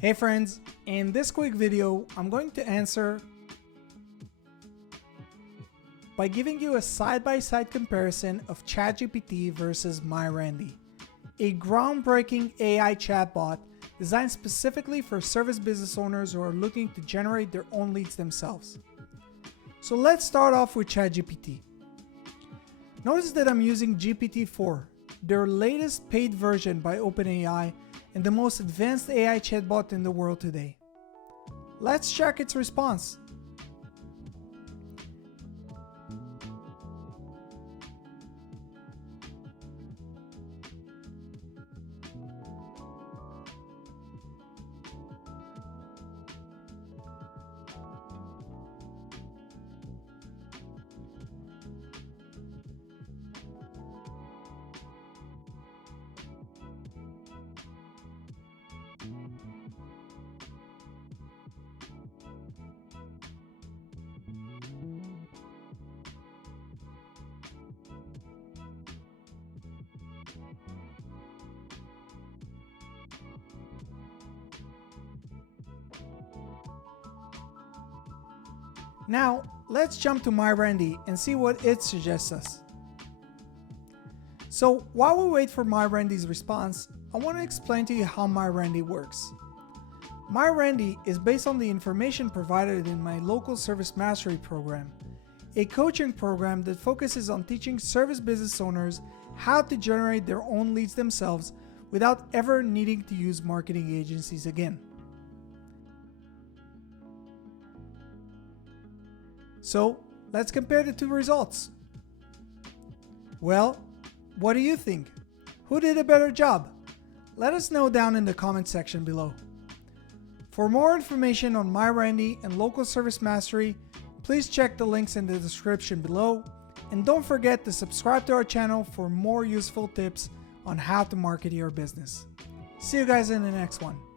Hey friends, in this quick video, I'm going to answer by giving you a side-by-side comparison of ChatGPT versus MyRandy, a groundbreaking AI chatbot designed specifically for service business owners who are looking to generate their own leads themselves. So let's start off with ChatGPT. Notice that I'm using GPT-4, their latest paid version by OpenAI and the most advanced AI chatbot in the world today. Let's check its response. Now, let's jump to MyRandy and see what it suggests us. So while we wait for MyRandy's response, I want to explain to you how MyRandy works. MyRandy is based on the information provided in my local service mastery program, a coaching program that focuses on teaching service business owners how to generate their own leads themselves without ever needing to use marketing agencies again. So let's compare the two results. Well, what do you think? Who did a better job? Let us know down in the comment section below. For more information on MyRandy and local service mastery, please check the links in the description below, and don't forget to subscribe to our channel for more useful tips on how to market your business. See you guys in the next one.